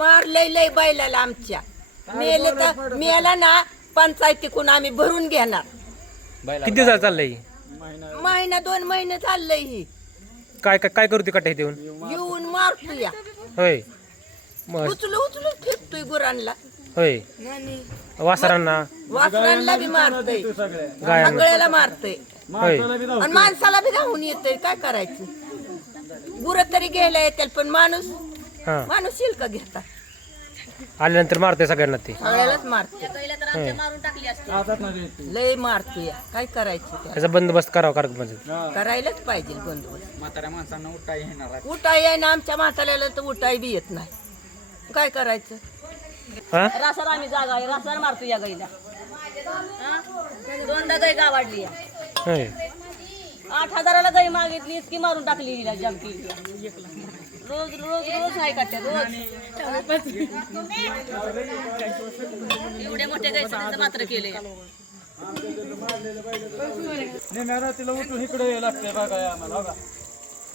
मारलंय लय बैलाला आमच्या मेले तर मेला ना पंचायतीकडून आम्ही भरून घेणार. किती दिवस चाललंय? महिना 2 महिने चाललंय ही. काय काय काय करते कट्टा इथे येऊन? येऊन मारतोय होय मग उचलून फेकतोय गुरांना. होय वासरांना वासरांना बी मारतोय गायांना सगळ्याला मारतोय होय आणि माणसाला बी धावून येतंय. काय करायचं? गुरं तरी घ्यायला येतील पण माणूस हा येईल का घेता? आल्यानंतर मारते सगळ्यांना ते सगळ्यालाच मारतोय लय मारतोय. काय करायचं? त्याचा बंदोबस्त करावा कार्यक्रमाचा. करायलाच पाहिजे बंदोबस्त. म्हाताऱ्या माणसांना उठाय येणार उठाय आहे ना आमच्या म्हाताऱ्याला तर उठाय बी येत नाही. काय करायचं? हा रासार आम्ही जागा आहे रासार मारतो या गाईला. 2दा गाय गावाडली. होय 8,000ला गाई मागितली इतकी मारून टाकली हिला जाम केली. रोज रोज रोज हाय काट्या रोज एवढ्या मोठ्या गाईचं त्याचं मात्र केलंय. तिला उठून इकडे लागते बघा आम्हाला बघा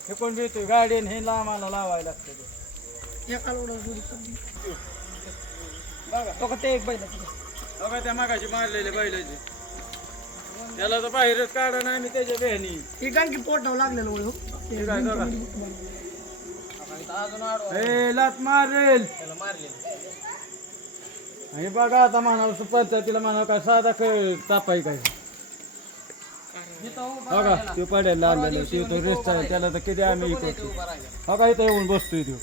हे कोण भेटतोय गाडी हे आम्हाला लावायला लागतं बघा ते एक बैल बघा त्या मागाशी मारलेले बैलाची त्याला तर बाहेरच काढा नाही मी त्याच्या बहिणी ही गांगी पोटावर लागलेलं लात मारेल आणि बघा आता म्हणाल पंचायतीला म्हणा काय साधा तापाई काय बघा तो पडायला लागलेला तो रेस्ट आहे त्याला तर किती आम्ही करतो बघा इथं येऊन बसतोय तो